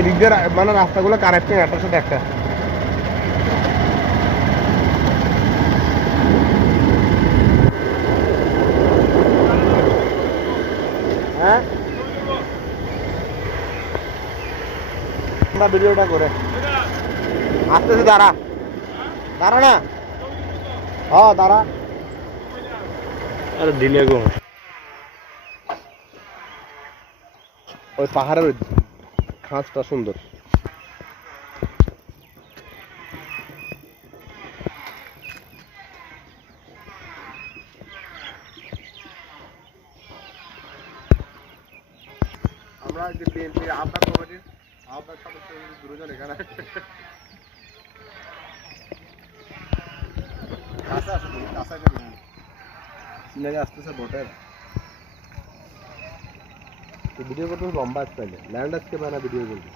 এদিক দিয়ে মানে রাস্তাগুলো কানেক্টিং একটার সাথে একটা। হ্যাঁ আমরা ভিডিওটা করে আসতেছি, দাঁড়া দাঁড়া না, হ্যাঁ দাঁড়া। আরে দিলে গো ওই পাহাড়ের ওই খাঁজটা সুন্দর। আমরা যে বিএনপি আহ্বায়ক কমিটির আহ্বায়ক সদস্য দুজন এখানে কাছে আসো, তুমি কাছে সিনারি আসতেছে ভোটের ভিডিও করতে লম্বা আসতে ল্যান্ড আজকে মানে ভিডিও করবে।